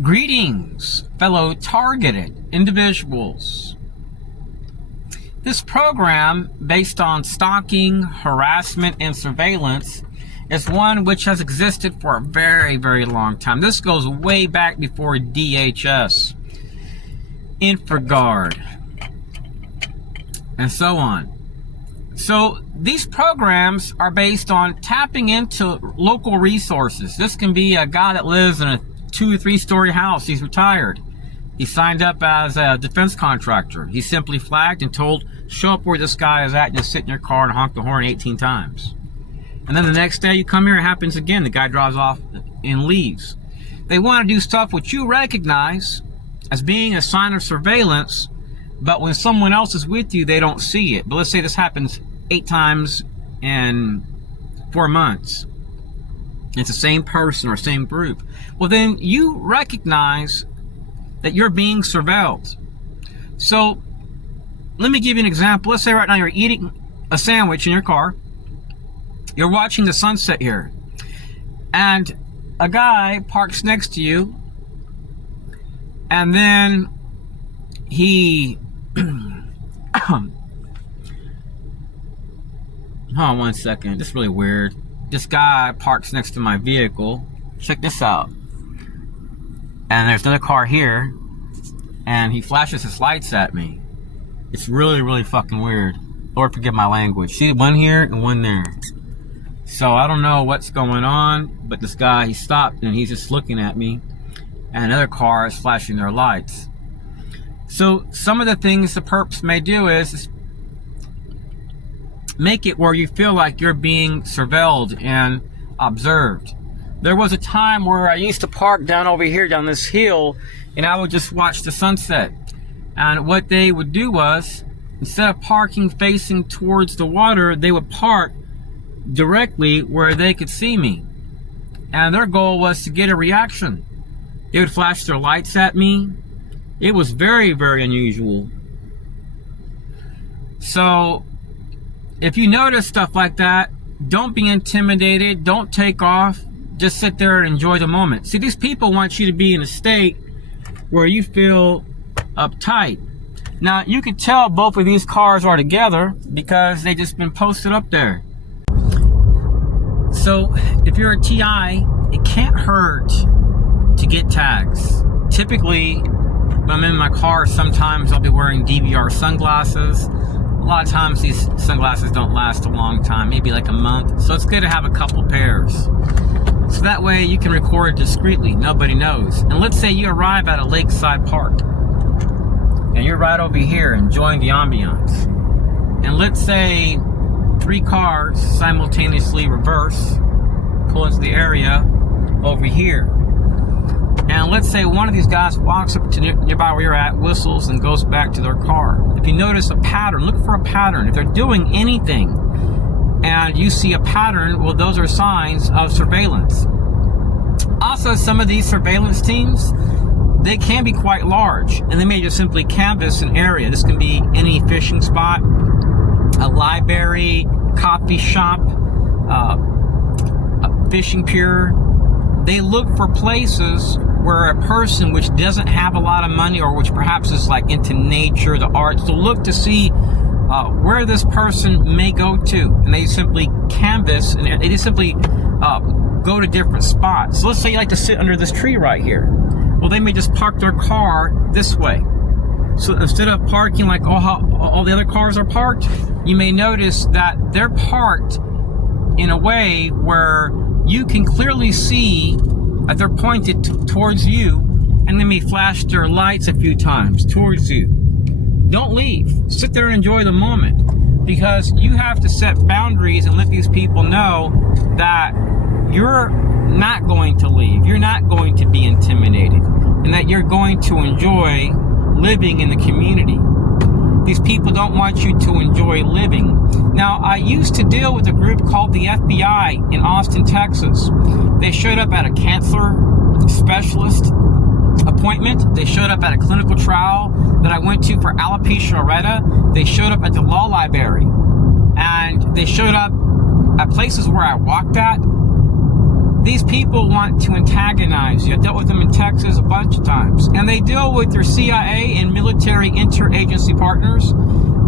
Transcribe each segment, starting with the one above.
Greetings, fellow targeted individuals. This program, based on stalking, harassment, and surveillance, is one which has existed for a very, very long time. This goes way back before DHS, InfraGard, and so on. So these programs are based on tapping into local resources. This can be a guy that lives in a 2 or 3 story house. He's retired. He signed up as a defense contractor. He's simply flagged and told, show up where this guy is at and just sit in your car and honk the horn 18 times. And then the next day you come here, it happens again. The guy drives off and leaves. They want to do stuff which you recognize as being a sign of surveillance, but when someone else is with you, they don't see it. But let's say this happens 8 times in 4 months. It's the same person or same group. Well, then you recognize that you're being surveilled. So let me give you an example. Let's say right now you're eating a sandwich in your car. You're watching the sunset here. And a guy parks next to you. And then he... Hold on one second. This is really weird. This guy parks next to my vehicle. Check this out. And there's another car here. And he flashes his lights at me. It's really, really fucking weird. Lord forgive my language. See, one here and one there. So I don't know what's going on. But this guy, he stopped and he's just looking at me. And another car is flashing their lights. So some of the things the perps may do is make it where you feel like you're being surveilled and observed. There was a time where I used to park down over here down this hill and I would just watch the sunset. And what they would do was, instead of parking facing towards the water, they would park directly where they could see me. And their goal was to get a reaction. They would flash their lights at me. It was very, very unusual. So if you notice stuff like that, don't be intimidated. Don't take off. Just sit there and enjoy the moment. See, these people want you to be in a state where you feel uptight. Now, you can tell both of these cars are together because they just been posted up there. So if you're a TI, it can't hurt to get tags. Typically, when I'm in my car, sometimes I'll be wearing DVR sunglasses. A lot of times these sunglasses don't last a long time, maybe like a month. So it's good to have a couple pairs. So that way you can record discreetly, nobody knows. And let's say you arrive at a lakeside park. And you're right over here enjoying the ambiance. And let's say 3 cars simultaneously reverse, pull into the area over here. And let's say one of these guys walks up to nearby where you're at, whistles, and goes back to their car. If you notice a pattern, look for a pattern. If they're doing anything and you see a pattern, well, those are signs of surveillance. Also, some of these surveillance teams, they can be quite large, and they may just simply canvass an area. This can be any fishing spot, a library, coffee shop, a fishing pier. They look for places where a person which doesn't have a lot of money or which perhaps is like into nature, the arts, to look to see where this person may go to. And they simply canvass and they just simply go to different spots. So let's say you like to sit under this tree right here. Well, they may just park their car this way. So instead of parking like all the other cars are parked, you may notice that they're parked in a way where you can clearly see that they're pointed towards you, and they may flash their lights a few times towards you. Don't leave. Sit there and enjoy the moment, because you have to set boundaries and let these people know that you're not going to leave. You're not going to be intimidated, and that you're going to enjoy living in the community. These people don't want you to enjoy living. Now, I used to deal with a group called the FBI in Austin, Texas. They showed up at a cancer specialist appointment. They showed up at a clinical trial that I went to for alopecia areata. They showed up at the law library. And they showed up at places where I walked at. these people want to antagonize you. I dealt with them in Texas a bunch of times. And they deal with their CIA and military interagency partners.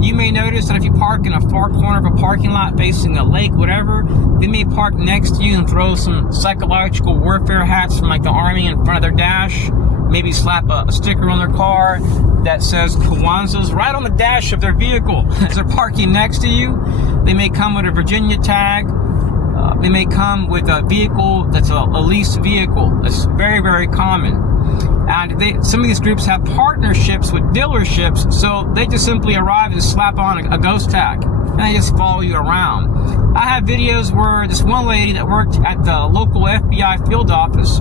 You may notice that if you park in a far corner of a parking lot facing a lake, whatever, they may park next to you and throw some psychological warfare hats from like the Army in front of their dash. Maybe slap a sticker on their car that says Kwanzaa's right on the dash of their vehicle as they're parking next to you. They may come with a Virginia tag. They may come with a vehicle that's a leased vehicle. It's very, very common. And some of these groups have partnerships with dealerships, so they just simply arrive and slap on a ghost tag, and they just follow you around. I have videos where this one lady that worked at the local FBI field office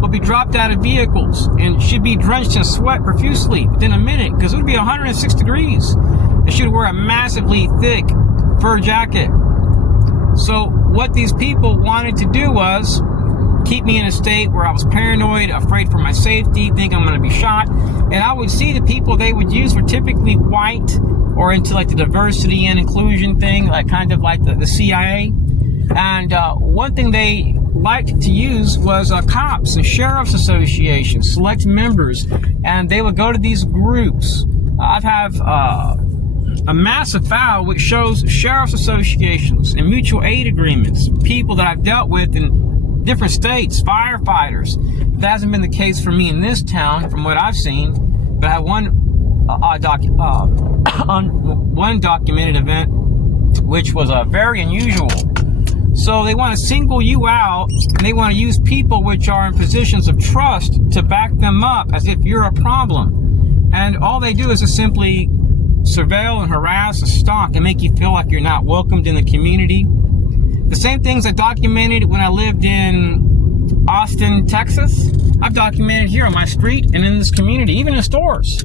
will be dropped out of vehicles, and she'd be drenched in sweat profusely within a minute, because it would be 106 degrees, and she would wear a massively thick fur jacket. So what these people wanted to do was keep me in a state where I was paranoid, afraid for my safety, think I'm going to be shot. And I would see the people they would use were typically white or into like the diversity and inclusion thing, like kind of like the CIA. And one thing they liked to use was cops and sheriff's associations, select members, and they would go to these groups. I have a massive file which shows sheriff's associations and mutual aid agreements, people that I've dealt with in different states, firefighters. That hasn't been the case for me in this town from what I've seen, but I have one documented event which was very unusual. So they want to single you out, and they want to use people which are in positions of trust to back them up as if you're a problem. And all they do is just simply surveil and harass and stalk and make you feel like you're not welcomed in the community. The same things I documented when I lived in Austin, Texas, I've documented here on my street and in this community, even in stores.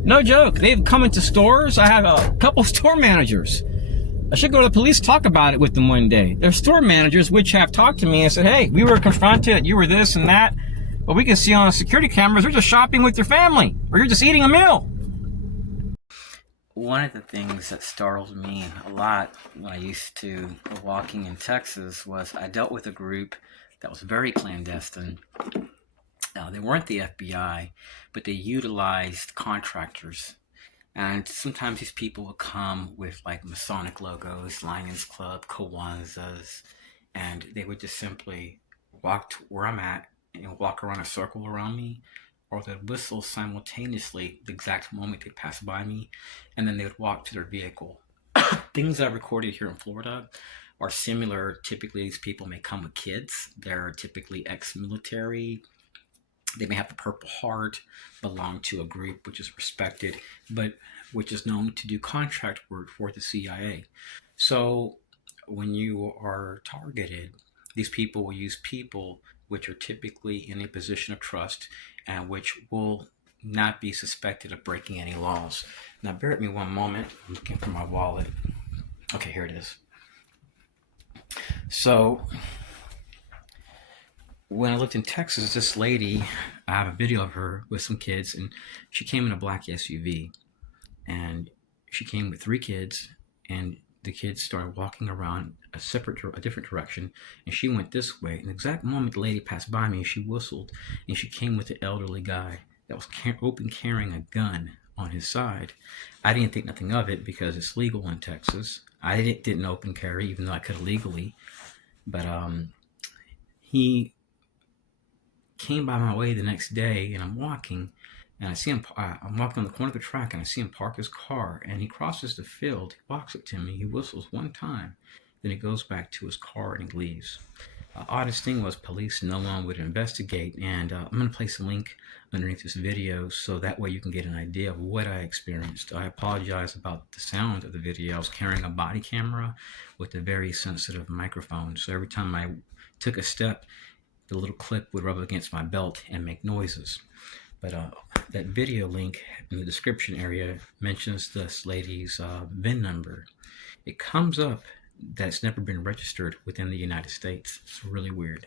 No joke. They've come into stores. I have a couple store managers. I should go to the police, talk about it with them one day. They're store managers which have talked to me and said, hey, we were confronted, you were this and that, but we can see on security cameras you're just shopping with your family or you're just eating a meal. One of the things that startled me a lot when I used to go walking in Texas was I dealt with a group that was very clandestine. They weren't the FBI, but they utilized contractors. And sometimes these people would come with like Masonic logos, Lions Club, Kwanzaa's, and they would just simply walk to where I'm at and walk around a circle around me, or they'd whistle simultaneously the exact moment they pass by me, and then they would walk to their vehicle. Things I recorded here in Florida are similar. Typically, these people may come with kids. They're typically ex-military. They may have the Purple Heart, belong to a group which is respected, but which is known to do contract work for the CIA. So when you are targeted, these people will use people which are typically in a position of trust and which will not be suspected of breaking any laws. Now bear with me one moment. I'm looking for my wallet. Okay, here it is. So when I lived in Texas, this lady, I have a video of her with some kids, and she came in a black SUV, and she came with 3 kids, and the kids started walking around a different direction, and she went this way. In the exact moment the lady passed by me, she whistled, and she came with an elderly guy that was carrying a gun on his side. I didn't think nothing of it because it's legal in Texas. I didn't open carry, even though I could legally, but he came by my way the next day, and I'm walking, and I see him. I'm walking on the corner of the track, and I see him park his car, and he crosses the field. He walks up to me. He whistles one time, then he goes back to his car and he leaves. Oddest thing was police, no one would investigate, and I'm going to place a link underneath this video so that way you can get an idea of what I experienced. I apologize about the sound of the video. I was carrying a body camera with a very sensitive microphone, so every time I took a step, the little clip would rub against my belt and make noises. But that video link in the description area mentions this lady's VIN number. It comes up that it's never been registered within the United States. It's really weird.